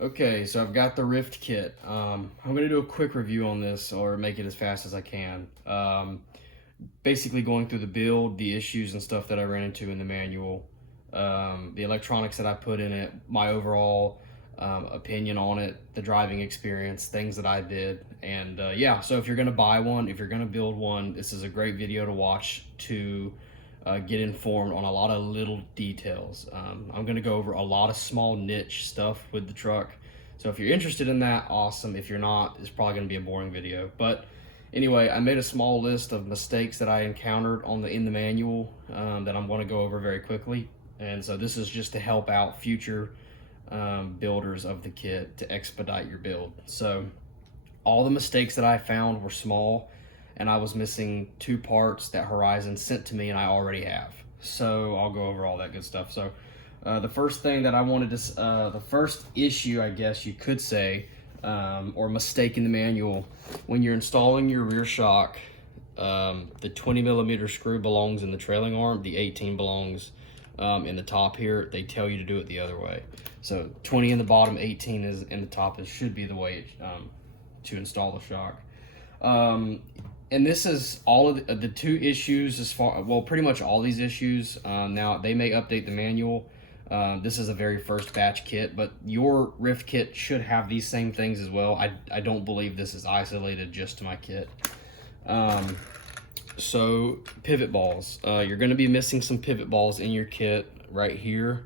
Okay, so I've got the RYFT kit. I'm going to do a quick review on this, or make it as fast as I can. Basically going through the build, the issues and stuff that I ran into in the manual, the electronics that I put in it, my overall opinion on it, the driving experience, things that I did. And yeah, so if you're going to buy one, if you're going to build one, this is a great video to watch to get informed on a lot of little details. I'm going to go over a lot of small niche stuff with the truck. So if you're interested in that, awesome. If you're not, it's probably going to be a boring video. But anyway, I made a small list of mistakes that I encountered in the manual that I'm going to go over very quickly. And so this is just to help out future builders of the kit to expedite your build. So all the mistakes that I found were small, and I was missing 2 parts that Horizon sent to me and I already have. So I'll go over all that good stuff. So the first thing that I wanted to, the first issue, I guess you could say, or mistake in the manual, when you're installing your rear shock, the 20mm screw belongs in the trailing arm, the 18 belongs in the top here. They tell you to do it the other way. So 20 in the bottom, 18 is in the top. This should be the way to install the shock. And this is all of the 2 issues as far, well, pretty much all these issues. Now they may update the manual. This is a very first batch kit, but your RYFT kit should have these same things as well. I don't believe this is isolated just to my kit. So pivot balls, you're going to be missing some pivot balls in your kit right here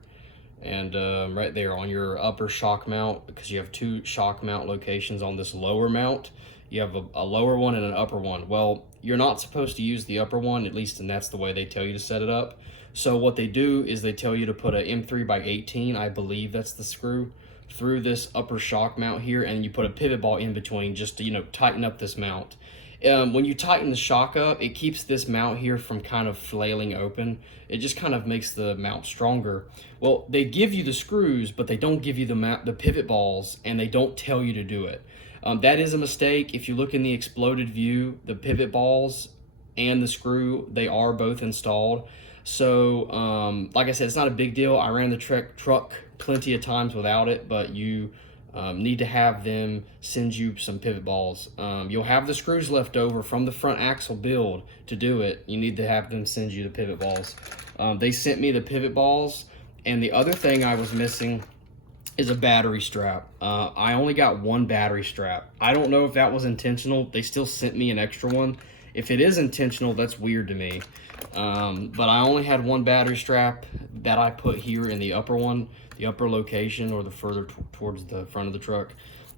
and right there on your upper shock mount, because you have 2 shock mount locations on this lower mount. You have a lower one and an upper one. Well, you're not supposed to use the upper one, at least, and that's the way they tell you to set it up. So what they do is they tell you to put a M3x18, I believe that's the screw, through this upper shock mount here, and you put a pivot ball in between just to, tighten up this mount. When you tighten the shock up, it keeps this mount here from kind of flailing open. It just kind of makes the mount stronger. Well, they give you the screws, but they don't give you the pivot balls, and they don't tell you to do it. That is a mistake. If you look in the exploded view, the pivot balls and the screw, they are both installed. So like I said, it's not a big deal. I ran the truck plenty of times without it, but you need to have them send you some pivot balls. You'll have the screws left over from the front axle build to do it. You need to have them send you the pivot balls. They sent me the pivot balls, and the other thing I was missing is a battery strap. I only got 1 battery strap. I don't know if that was intentional. They still sent me an extra one. If it is intentional, that's weird to me. But I only had 1 battery strap that I put here in the upper one, the upper location, or the further towards the front of the truck.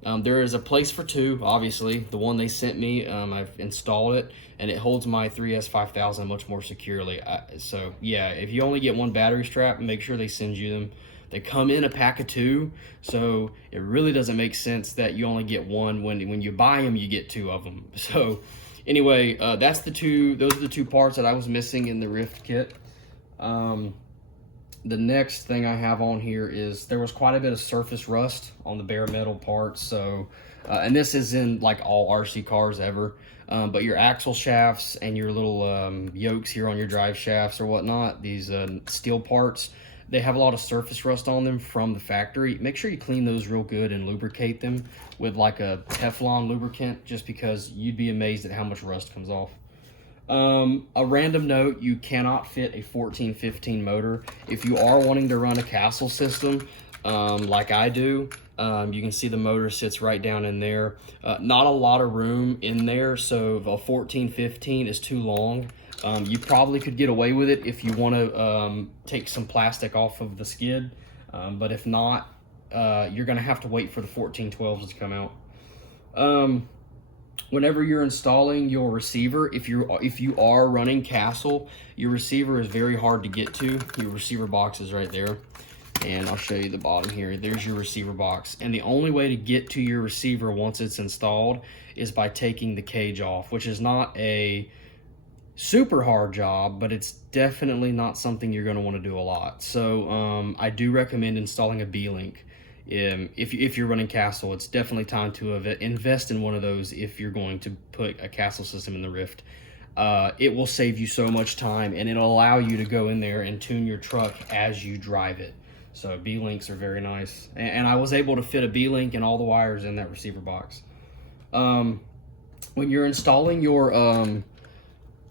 There is a place for 2, obviously. The one they sent me, I've installed it, and it holds my 3S5000 much more securely. So yeah, if you only get 1 battery strap, make sure they send you them. They come in a pack of 2, so it really doesn't make sense that you only get 1. When you buy them, you get 2 of them. So anyway, those are the 2 parts that I was missing in the RYFT kit. The next thing I have on here is there was quite a bit of surface rust on the bare metal parts. So, and this is in like all RC cars ever, but your axle shafts and your little yokes here on your drive shafts or whatnot, these steel parts, they have a lot of surface rust on them from the factory. Make sure you clean those real good and lubricate them with like a Teflon lubricant, just because you'd be amazed at how much rust comes off. A random note, you cannot fit a 1415 motor. If you are wanting to run a Castle system, like I do, you can see the motor sits right down in there. Not a lot of room in there, so a 1415 is too long. You probably could get away with it if you want to take some plastic off of the skid, but if not, you're going to have to wait for the 1412s to come out. Whenever you're installing your receiver, if you are running Castle, your receiver is very hard to get to. Your receiver box is right there, and I'll show you the bottom here. There's your receiver box, and the only way to get to your receiver once it's installed is by taking the cage off, which is not a super hard job, but it's definitely not something you're going to want to do a lot. So I do recommend installing a B-Link. If you're running Castle, it's definitely time to invest in one of those if you're going to put a Castle system in the RYFT. It will save you so much time, and it'll allow you to go in there and tune your truck as you drive it. So B-links are very nice. And I was able to fit a B-link and all the wires in that receiver box. When you're installing your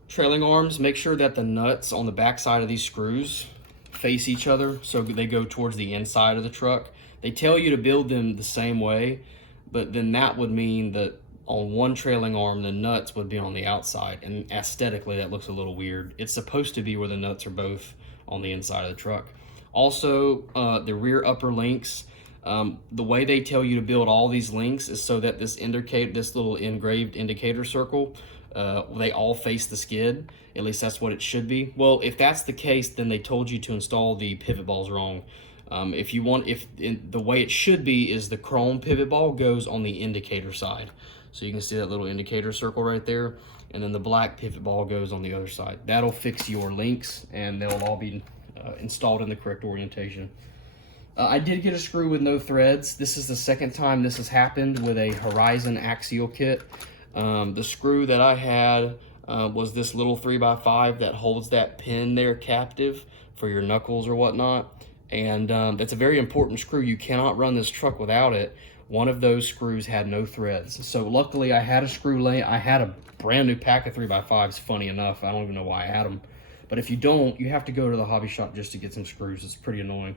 trailing arms, make sure that the nuts on the back side of these screws face each other so they go towards the inside of the truck. They tell you to build them the same way, but then that would mean that on one trailing arm, the nuts would be on the outside, and aesthetically that looks a little weird. It's supposed to be where the nuts are both on the inside of the truck. Also, the rear upper links, the way they tell you to build all these links is so that this little engraved indicator circle, they all face the skid. At least that's what it should be. Well, if that's the case, then they told you to install the pivot balls wrong. The way it should be is the chrome pivot ball goes on the indicator side. So you can see that little indicator circle right there, and then the black pivot ball goes on the other side. That'll fix your links, and they'll all be installed in the correct orientation. I did get a screw with no threads. This is the second time this has happened with a Horizon AXIAL kit. The screw that I had was this little 3x5 that holds that pin there captive for your knuckles or whatnot. And that's a very important screw. You cannot run this truck without it. One of those screws had no threads. So luckily I had a screw I had a brand new pack of 3x5s, funny enough. I don't even know why I had them. But if you don't, you have to go to the hobby shop just to get some screws. It's pretty annoying.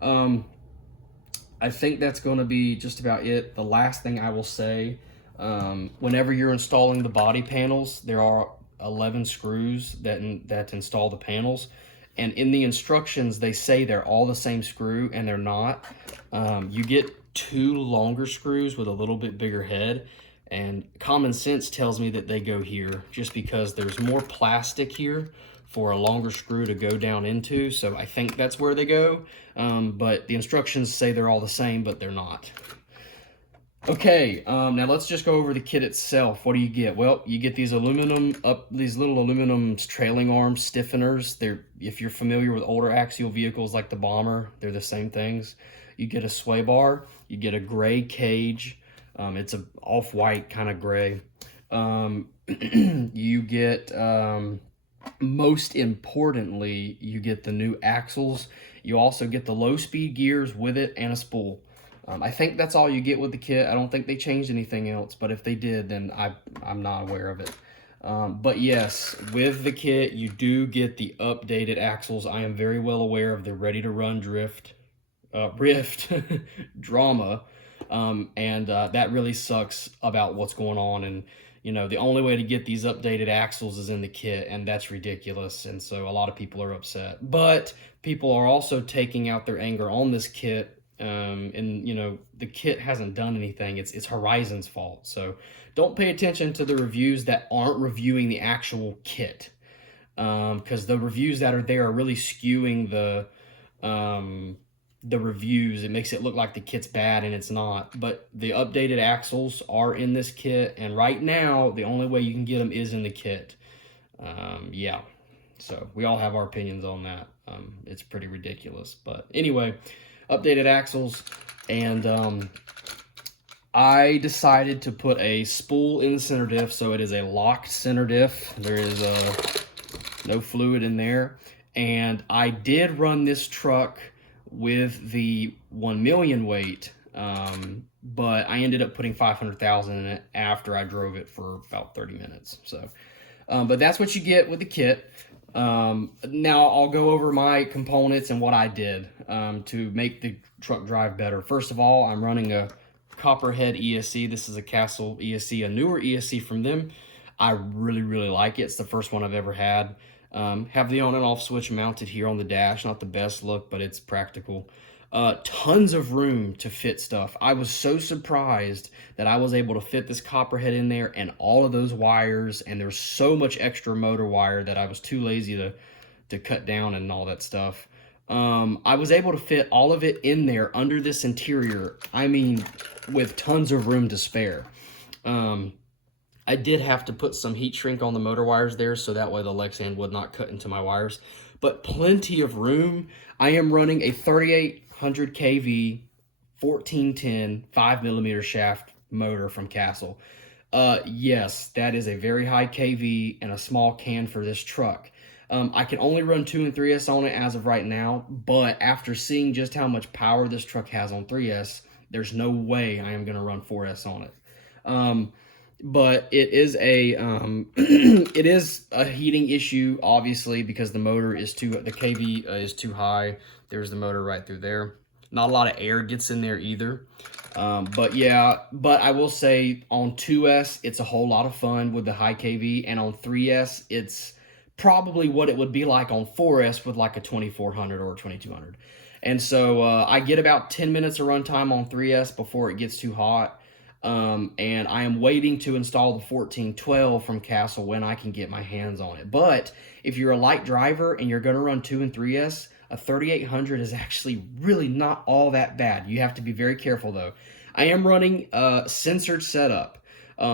I think that's going to be just about it. The last thing I will say, whenever you're installing the body panels, there are 11 screws that install the panels. And in the instructions, they say they're all the same screw, and they're not. You get 2 longer screws with a little bit bigger head, and common sense tells me that they go here just because there's more plastic here for a longer screw to go down into. So I think that's where they go. But the instructions say they're all the same, but they're not. Okay, now let's just go over the kit itself. What do you get? Well, you get these little aluminum trailing arm stiffeners. If you're familiar with older axial vehicles like the Bomber, they're the same things. You get a sway bar. You get a gray cage. It's a off-white kind of gray. You get, most importantly, you get the new axles. You also get the low-speed gears with it and a spool. I think that's all you get with the kit. I don't think they changed anything else, but if they did, then I'm not aware of it. But yes, with the kit, you do get the updated axles. I am very well aware of the ready-to-run RYFT drama, and that really sucks about what's going on. And you know, the only way to get these updated axles is in the kit, and that's ridiculous. And so a lot of people are upset. But people are also taking out their anger on this kit. And you know, the kit hasn't done anything. It's Horizon's fault. So don't pay attention to the reviews that aren't reviewing the actual kit, because the reviews that are there are really skewing the reviews. It makes it look like the kit's bad, and it's not. But the updated axles are in this kit, and right now the only way you can get them is in the kit. Yeah, so we all have our opinions on that. It's pretty ridiculous, but anyway, updated axles. And I decided to put a spool in the center diff, so it is a locked center diff. There is no fluid in there. And I did run this truck with the 1 million weight, but I ended up putting 500,000 in it after I drove it for about 30 minutes. So, but that's what you get with the kit. Now I'll go over my components and what I did to make the truck drive better. First of all, I'm running a Copperhead ESC. This is a Castle ESC, a newer ESC from them. I really, really like it. It's the first one I've ever had. Have the on and off switch mounted here on the dash. Not the best look, but it's practical. Tons of room to fit stuff. I was so surprised that I was able to fit this Copperhead in there and all of those wires, and there's so much extra motor wire that I was too lazy to cut down and all that stuff. I was able to fit all of it in there under this interior. I mean, with tons of room to spare. I did have to put some heat shrink on the motor wires there, so that way the Lexan would not cut into my wires. But plenty of room. I am running a 3800 kV 1410 5mm shaft motor from Castle. Yes, that is a very high kV and a small can for this truck. I can only run 2 and 3S on it as of right now, but after seeing just how much power this truck has on 3S, there's no way I am going to run 4S on it. But it is a it is a heating issue, obviously, because the motor is the kV is too high. There's the motor right through there. Not a lot of air gets in there either. But yeah, but I will say on 2S, it's a whole lot of fun with the high kV, and on 3S, it's probably what it would be like on 4S with like a 2400 or a 2200. And so I get about 10 minutes of runtime on 3S before it gets too hot. And I am waiting to install the 1412 from Castle when I can get my hands on it. But if you're a light driver and you're going to run 2 and 3S, a 3800 is actually really not all that bad. You have to be very careful though. I am running a sensored setup.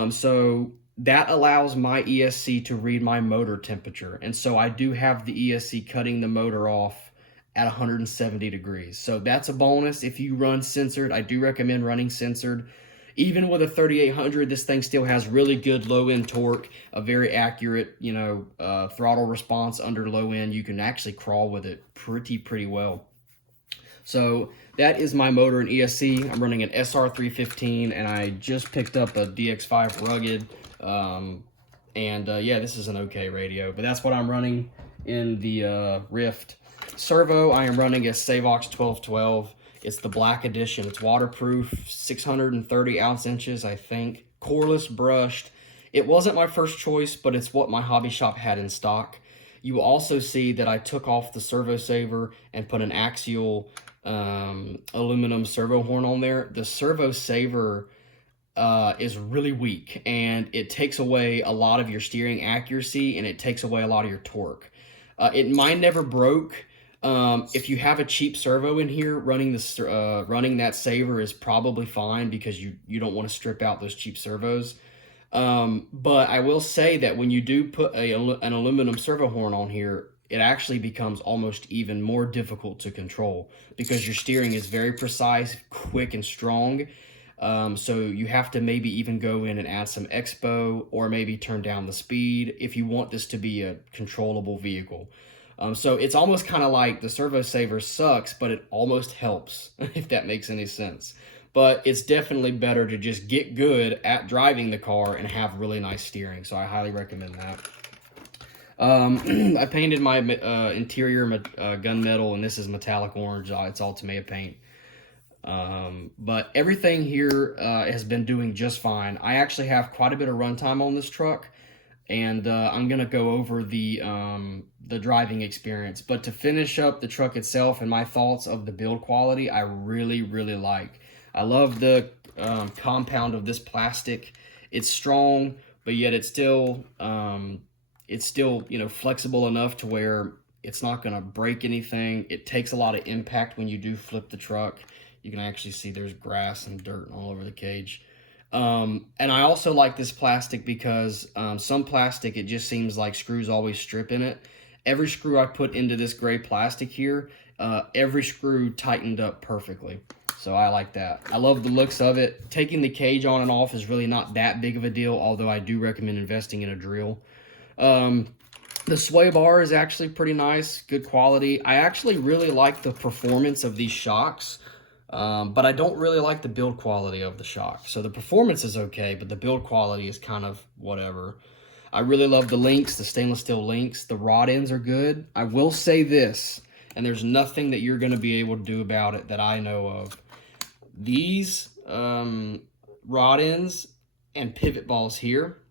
So that allows my ESC to read my motor temperature. And so I do have the ESC cutting the motor off at 170 degrees. So that's a bonus. If you run censored, I do recommend running censored. Even with a 3800, this thing still has really good low-end torque, a very accurate, throttle response under low end. You can actually crawl with it pretty well. So that is my motor and ESC. I'm running an SR315, and I just picked up a DX5 Rugged. Yeah, this is an okay radio, but that's what I'm running in the RYFT. Servo, I am running a Savox 1212. It's the black edition. It's waterproof, 630 ounce inches, I think. Coreless brushed. It wasn't my first choice, but it's what my hobby shop had in stock. You will also see that I took off the servo saver and put an AXIAL aluminum servo horn on there. The servo saver is really weak, and it takes away a lot of your steering accuracy, and it takes away a lot of your torque. Mine never broke. If you have a cheap servo in here, running that saver is probably fine because you don't want to strip out those cheap servos. But I will say that when you do put an aluminum servo horn on here, it actually becomes almost even more difficult to control because your steering is very precise, quick, and strong. So you have to maybe even go in and add some expo or maybe turn down the speed if you want this to be a controllable vehicle. So it's almost kind of like the servo saver sucks, but it almost helps, if that makes any sense. But it's definitely better to just get good at driving the car and have really nice steering. So I highly recommend that. I painted my interior gunmetal, and this is metallic orange. It's all tomato paint. But everything here has been doing just fine. I actually have quite a bit of runtime on this truck, and I'm gonna go over the driving experience. But to finish up the truck itself and my thoughts of the build quality, I really like. I love the compound of this plastic. It's strong, but yet it's still flexible enough to where it's not gonna break anything. It takes a lot of impact when you do flip the truck. You can actually see there's grass and dirt all over the cage. And I also like this plastic because some plastic, it just seems like screws always strip in it. Every screw I put into this gray plastic here, every screw tightened up perfectly. So I like that. I love the looks of it. Taking the cage on and off is really not that big of a deal, although I do recommend investing in a drill. The sway bar is actually pretty nice, good quality. I actually really like the performance of these shocks. But I don't really like the build quality of the shock. So the performance is okay, but the build quality is kind of whatever. I really love the links, the stainless steel links. The rod ends are good. I will say this, and there's nothing that you're going to be able to do about it that I know of. These rod ends and pivot balls here,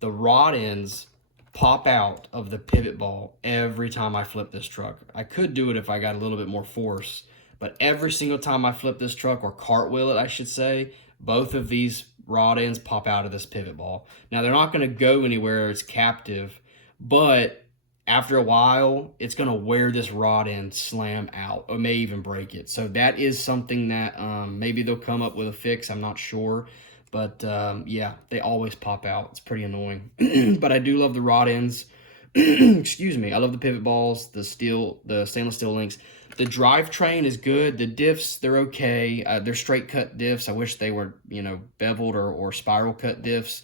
the rod ends pop out of the pivot ball every time I flip this truck. I could do it if I got a little bit more force, but every single time I flip this truck, or cartwheel it, I should say, both of these rod ends pop out of this pivot ball. Now, they're not going to go anywhere. It's captive, but after a while, it's going to wear this rod end slam out, or may even break it. So that is something that maybe they'll come up with a fix. I'm not sure. But yeah, they always pop out. It's pretty annoying. But I do love the rod ends. Excuse me. I love the pivot balls, the stainless steel links. The drivetrain is good. The diffs, they're okay. They're straight cut diffs. I wish they were, beveled or spiral cut diffs.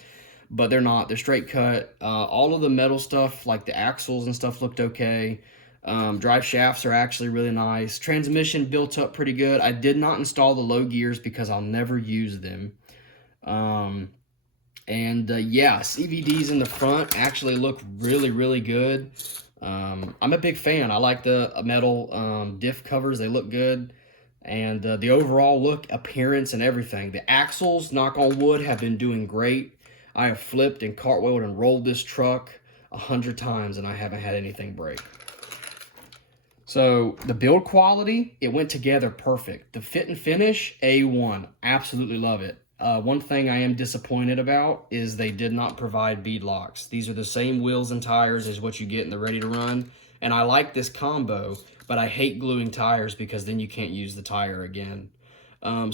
but they're not. They're straight cut. All of the metal stuff, like the axles and stuff, looked okay. Drive shafts are actually really nice. Transmission built up pretty good. I did not install the low gears because I'll never use them. Yeah, CVDs in the front actually look really, really good. I'm a big fan. I like the metal diff covers. They look good. And the overall look, appearance, and everything. The axles, knock on wood, have been doing great. I have flipped and cartwheeled and rolled this truck 100 times, and I haven't had anything break. So the build quality, it went together perfect. The fit and finish, A1. Absolutely love it. One thing I am disappointed about is they did not provide bead locks. These are the same wheels and tires as what you get in the ready to run. And I like this combo, but I hate gluing tires because then you can't use the tire again. I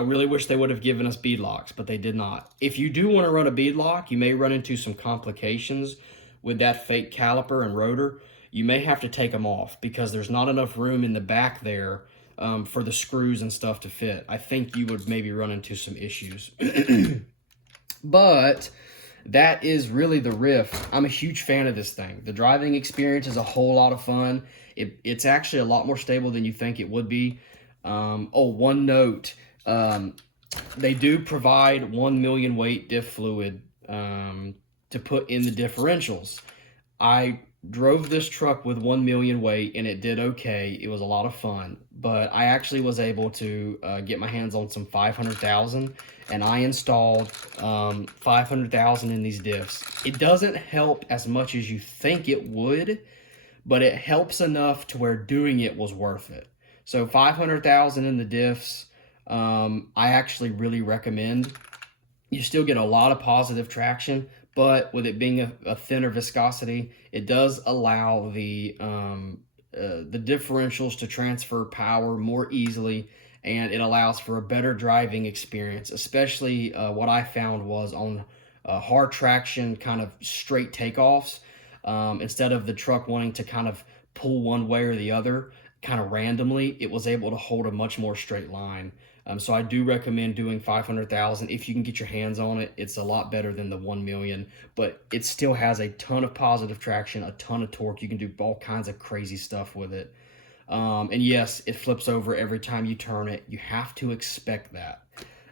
really wish they would have given us bead locks, but they did not. If you do want to run a bead lock, you may run into some complications with that fake caliper and rotor. You may have to take them off because there's not enough room in the back there for the screws and stuff to fit. I think you would maybe run into some issues. But that is really the RYFT. I'm a huge fan of this thing. The driving experience is a whole lot of fun. It's actually a lot more stable than you think it would be. One note. They do provide 1 million weight diff fluid to put in the differentials. I drove this truck with 1 million weight and it did okay. It was a lot of fun, but I actually was able to get my hands on some 500,000 and I installed 500,000 in these diffs. It doesn't help as much as you think it would, but it helps enough to where doing it was worth it. So 500,000 in the diffs, I actually really recommend. You still get a lot of positive traction, but with it being a thinner viscosity, it does allow the differentials to transfer power more easily, and it allows for a better driving experience, especially what I found was on hard traction kind of straight takeoffs. Instead of the truck wanting to kind of pull one way or the other kind of randomly, it was able to hold a much more straight line. So I do recommend doing 500,000 if you can get your hands on it. It's a lot better than the 1 million, but it still has a ton of positive traction, a ton of torque. You can do all kinds of crazy stuff with it. And yes, it flips over every time you turn it. You have to expect that.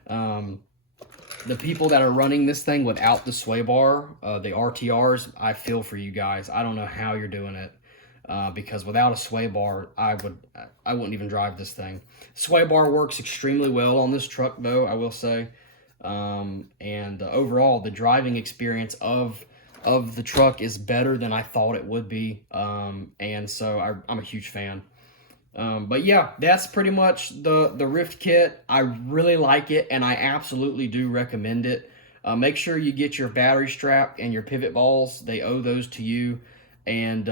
The people that are running this thing without the sway bar, the RTRs, I feel for you guys. I don't know how you're doing it. Because without a sway bar, I wouldn't even drive this thing. Sway bar works extremely well on this truck, though, I will say. Overall, the driving experience of the truck is better than I thought it would be. And so I'm a huge fan. But yeah, that's pretty much the RYFT kit. I really like it, and I absolutely do recommend it. Make sure you get your battery strap and your pivot balls. They owe those to you. And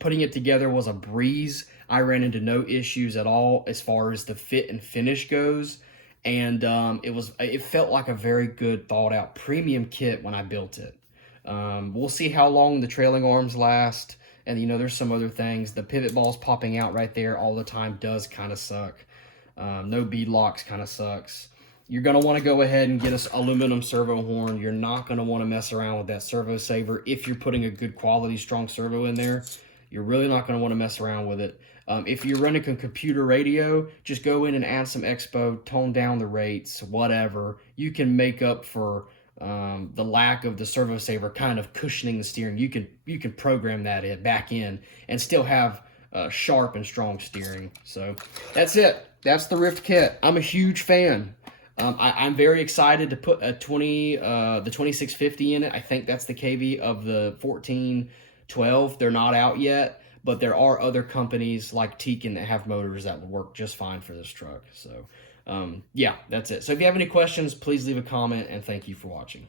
putting it together was a breeze. I ran into no issues at all as far as the fit and finish goes. And it felt like a very good thought out premium kit when I built it. We'll see how long the trailing arms last. And there's some other things. The pivot balls popping out right there all the time does kind of suck. No bead locks kind of sucks. You're going to want to go ahead and get an aluminum servo horn. You're not going to want to mess around with that servo saver. If you're putting a good quality strong servo in there, you're really not going to want to mess around with it. If you're running a computer radio, just go in and add some expo, tone down the rates, whatever. You can make up for the lack of the servo saver kind of cushioning the steering. You can program that back in and still have sharp and strong steering. So that's it. That's the RYFT kit. I'm a huge fan. I'm very excited to put the 2650 in it. I think that's the KV of the 1412. They're not out yet, but there are other companies like Tekin that have motors that would work just fine for this truck. So, yeah, that's it. So if you have any questions, please leave a comment, and thank you for watching.